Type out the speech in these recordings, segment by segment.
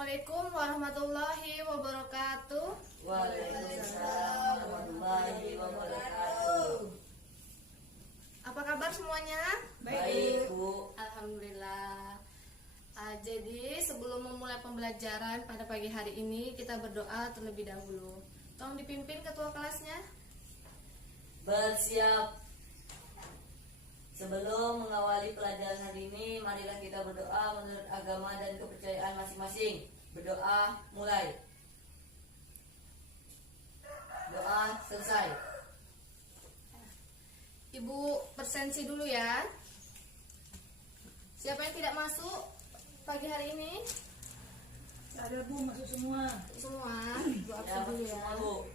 Assalamualaikum warahmatullahi wabarakatuh. Waalaikumsalam warahmatullahi wabarakatuh. Apa kabar semuanya? Baik, Bu. Alhamdulillah. Jadi sebelum memulai pembelajaran pada pagi hari ini, kita berdoa terlebih dahulu. Tolong dipimpin ketua kelasnya. Bersiap. Sebelum mengawali pelajaran hari ini, marilah kita berdoa menurut agama dan kepercayaan masing-masing. Berdoa mulai. Doa selesai. Ibu persensi dulu ya. Siapa yang tidak masuk pagi hari ini? Ada Bu, masuk semua. Semua. Ibu absen Ya, dulu masuk ya. semua, Bu.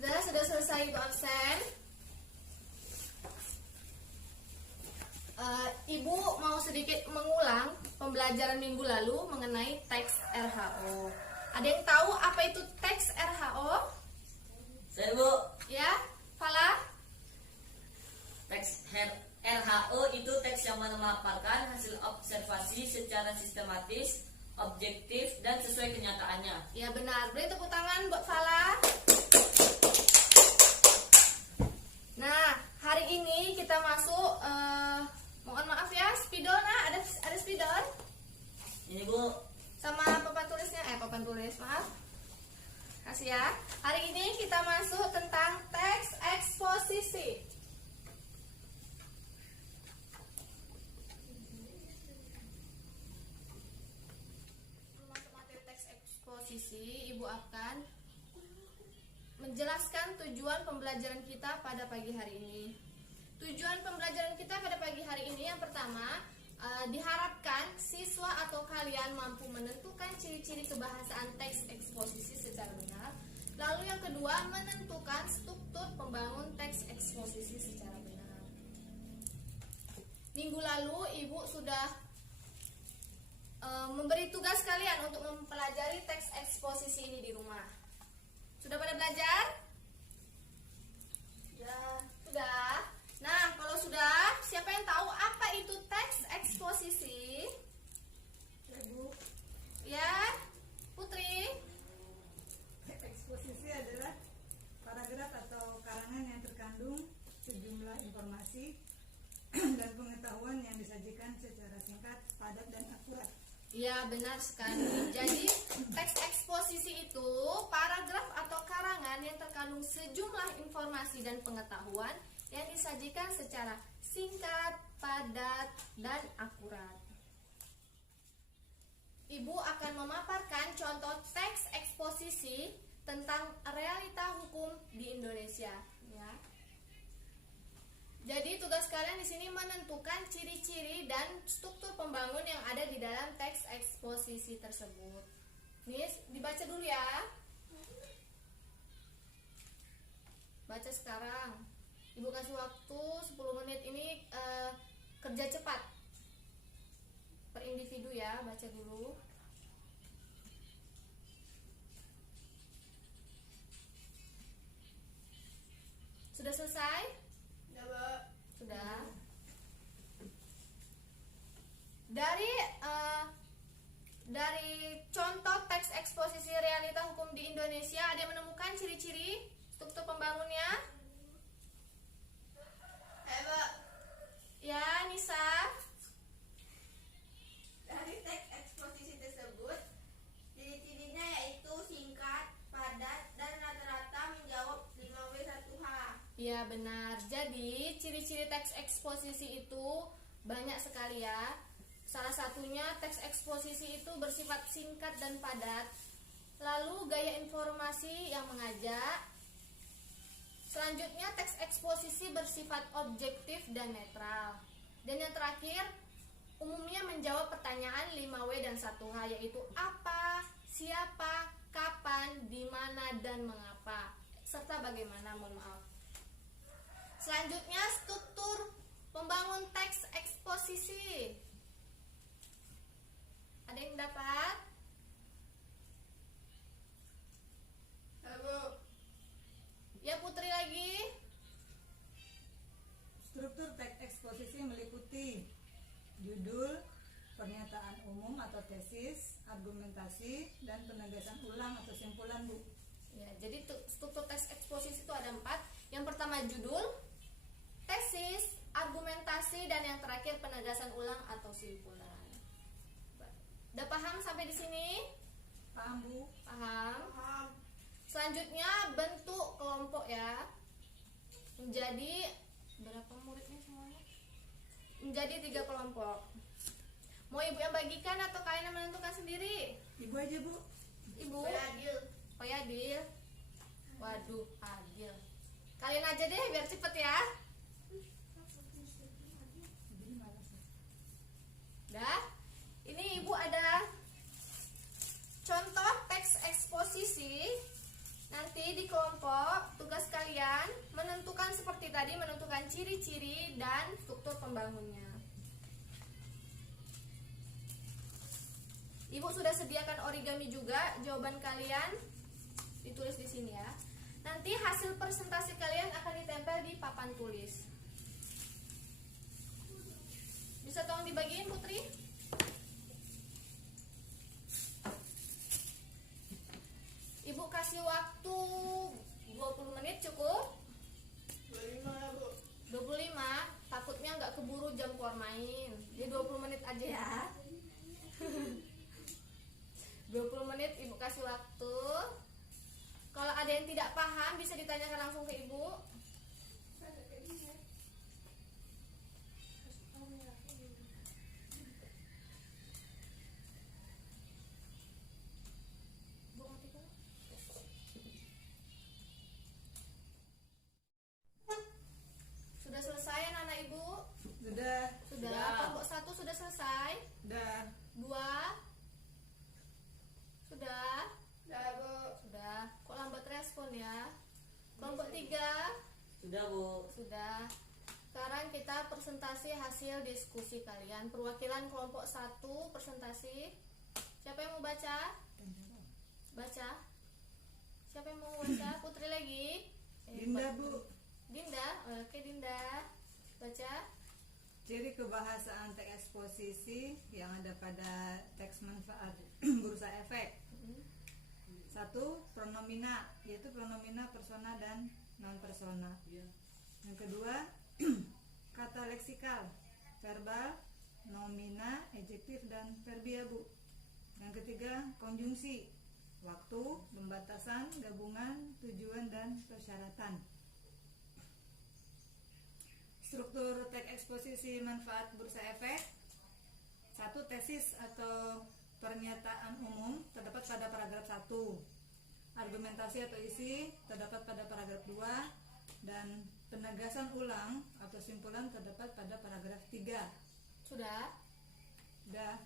Saudara sudah selesai Ibu absen. Ibu mau sedikit mengulang pembelajaran minggu lalu mengenai teks RHO. Ada yang tahu apa itu teks RHO? Saya, Bu. Ya, Fala? Teks RHO itu teks yang memaparkan hasil observasi secara sistematis, objektif, dan sesuai kenyataannya. Ya benar. Beri tepuk tangan buat Fala. Nah, hari ini kita masuk. Mohon maaf ya, spidol. Nah, ada spidol Ini, Bu. sama papan tulisnya. Papan tulis, maaf. Kasih ya. Hari ini kita masuk tentang teks eksposisi. Masuk materi teks eksposisi, Ibu akan menjelaskan tujuan pembelajaran kita pada pagi hari ini. Tujuan pembelajaran kita pada pagi hari ini yang pertama, diharapkan siswa atau kalian mampu menentukan ciri-ciri kebahasaan teks eksposisi secara benar. Lalu yang kedua, menentukan struktur pembangun teks eksposisi secara benar. Minggu lalu Ibu sudah memberi tugas kalian untuk mempelajari teks eksposisi ini di rumah. Sudah pada belajar? Ya, sudah. Nah, kalau sudah, siapa yang tahu apa itu teks eksposisi? Bu, Ya, Putri. eksposisi adalah paragraf atau karangan yang terkandung sejumlah informasi dan pengetahuan yang disajikan secara singkat, padat, dan akurat. Ya, benar sekali. Jadi, teks eksposisi itu paragraf atau karangan yang terkandung sejumlah informasi dan pengetahuan yang disajikan secara singkat, padat, dan akurat. Ibu akan memaparkan contoh teks eksposisi tentang realita hukum di Indonesia, ya. Jadi tugas kalian di sini menentukan ciri-ciri dan struktur pembangun yang ada di dalam teks eksposisi tersebut. Nih, dibaca dulu ya. Baca sekarang. Ibu kasih waktu 10 menit ini kerja cepat. Per individu ya, baca dulu. Sudah selesai? Sudah. Dari contoh teks eksposisi realita hukum di Indonesia, ada yang menemukan ciri-ciri struktur pembangunnya? Ya, Nisa. Dari teks eksposisi tersebut, ciri-cirinya yaitu singkat, padat, dan rata-rata menjawab 5W1H. Ya, benar. Jadi, ciri-ciri teks eksposisi itu banyak sekali ya. Salah satunya teks eksposisi itu bersifat singkat dan padat. Lalu gaya informasi yang mengajak. Selanjutnya teks eksposisi bersifat objektif dan netral. Dan yang terakhir, umumnya menjawab pertanyaan 5W dan 1H, yaitu apa, siapa, kapan, di mana, dan mengapa, serta bagaimana. Mohon maaf. Selanjutnya struktur pembangun teks eksposisi. Ada yang dapat? Ya, Putri lagi. Struktur teks eksposisi tesis, argumentasi, dan penegasan ulang atau simpulan, Bu. Ya, jadi struktur teks eksposisi itu ada 4. Yang pertama judul, tesis, argumentasi, dan yang terakhir penegasan ulang atau simpulan. Udah paham sampai di sini? Paham, Bu? Paham. Selanjutnya bentuk kelompok ya. Menjadi berapa muridnya semuanya? Menjadi 3 kelompok. Mau ibu yang bagikan atau kalian yang menentukan sendiri? Ibu aja, Bu. Ibu? Adil. Oh ya, adil. Waduh, adil. Kalian aja deh biar cepet ya. Dah. Ini ibu ada contoh teks eksposisi. Nanti di kelompok tugas kalian menentukan seperti tadi, menentukan ciri-ciri dan struktur pembangunnya. Ibu sudah sediakan origami juga. Jawaban kalian ditulis di sini ya. Nanti hasil presentasi kalian akan ditempel di papan tulis. Bisa tolong dibagiin, Putri? Ibu kasih waktu 20 menit cukup? 25 ya, Bu. 25, takutnya nggak keburu jam keluar main. Jadi 20 menit aja ya. 20 menit ibu kasih waktu. Kalau ada yang tidak paham bisa ditanyakan langsung ke ibu. Sudah selesai anak-anak ibu? Sudah. Sudah. Kelompok 1 sudah selesai. Sudah. 2 sudah. Udah, Bu. Sudah. Kok lambat respon ya? Kelompok 3 Sudah, Bu. sudah. Sekarang kita presentasi hasil diskusi kalian. Perwakilan kelompok 1 presentasi. Siapa yang mau baca? Baca. Siapa yang mau baca? Putri lagi. Dinda, Bu. Dinda. Oke, Dinda. Baca. Ciri kebahasaan teks eksposisi yang ada pada teks manfaat bursa efek. 1. Pronomina, yaitu pronomina persona dan non persona. Yang kedua, kata leksikal, verbal, nomina, adjektif, dan verbia, Bu. Yang ketiga, konjungsi, waktu, pembatasan, gabungan, tujuan, dan persyaratan. Struktur teks eksposisi manfaat bursa efek. 1. Tesis atau pernyataan umum terdapat pada paragraf 1. Argumentasi atau isi terdapat pada paragraf 2. Dan penegasan ulang atau simpulan terdapat pada paragraf 3. Sudah. Sudah.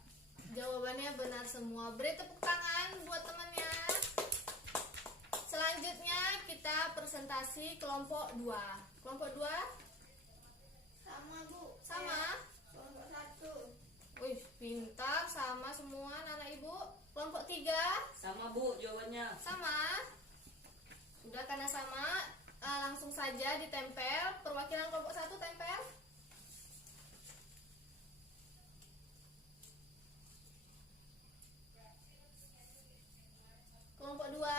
Jawabannya benar semua. Beri tepuk tangan buat temannya. Selanjutnya kita presentasi kelompok 2. Kelompok 2 Sama, Bu. sama. Kelompok 1. Wih, pintar, sama semua anak ibu. Kelompok 3 Sama, Bu, jawabannya. sama. Sudah, karena sama, langsung saja ditempel. Perwakilan kelompok 1 tempel. Kelompok 2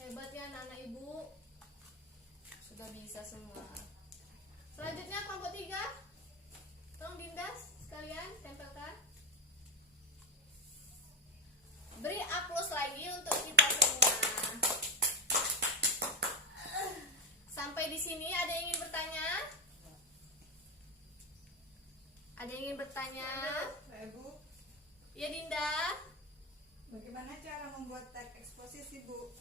hebat ya anak-anak ibu, sudah bisa semua. Selanjutnya kelompok 3, tolong Dinda sekalian tempelkan. Beri aplaus lagi untuk kita semua. Sampai di sini ada yang ingin bertanya? Ada yang ingin bertanya? Bu, Ya Dinda. bagaimana cara membuat teks eksposisi, Bu?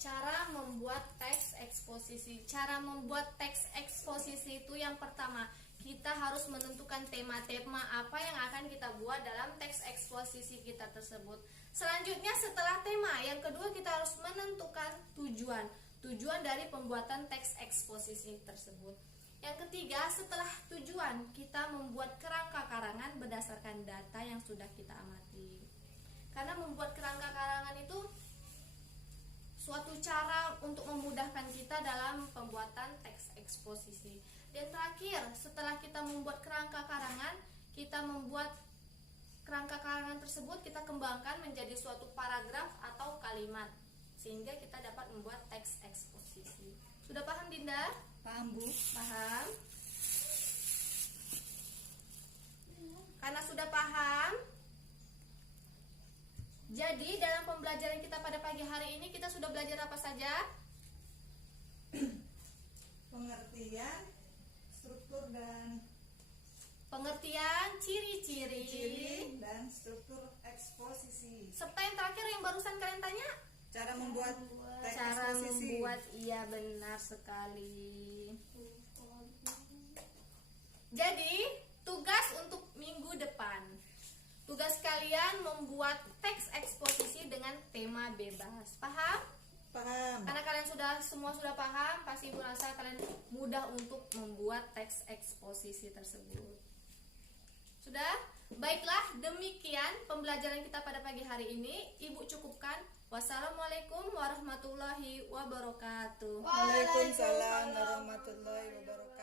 Cara membuat teks eksposisi. Cara membuat teks eksposisi itu yang pertama, kita harus menentukan tema-tema apa yang akan kita buat dalam teks eksposisi kita tersebut. Selanjutnya setelah tema, yang kedua kita harus menentukan tujuan. Tujuan dari pembuatan teks eksposisi tersebut. Yang ketiga, setelah tujuan, kita membuat kerangka karangan berdasarkan data yang sudah kita amati. Karena membuat kerangka karangan itu suatu cara untuk memudahkan kita dalam pembuatan teks eksposisi. Dan terakhir, setelah kita membuat kerangka karangan, kita membuat kerangka karangan tersebut kita kembangkan menjadi suatu paragraf atau kalimat, sehingga kita dapat membuat teks eksposisi. Sudah paham, Dinda? Paham, Bu? Paham? Karena sudah paham, jadi dalam pembelajaran kita pada pagi hari ini kita sudah belajar apa saja? Pengertian, struktur dan Pengertian, ciri-ciri, ciri dan struktur eksposisi. serta yang terakhir yang barusan kalian tanya, Cara membuat teks cara eksposisi. membuat. Iya, benar sekali. Jadi tugas untuk minggu depan, tugas kalian membuat teks eksposisi dengan tema bebas. Paham? Paham. Karena kalian semua sudah paham, pasti Ibu rasa kalian mudah untuk membuat teks eksposisi tersebut. Sudah? Baiklah, demikian pembelajaran kita pada pagi hari ini. Ibu cukupkan. Wassalamualaikum warahmatullahi wabarakatuh. Waalaikumsalam warahmatullahi wabarakatuh.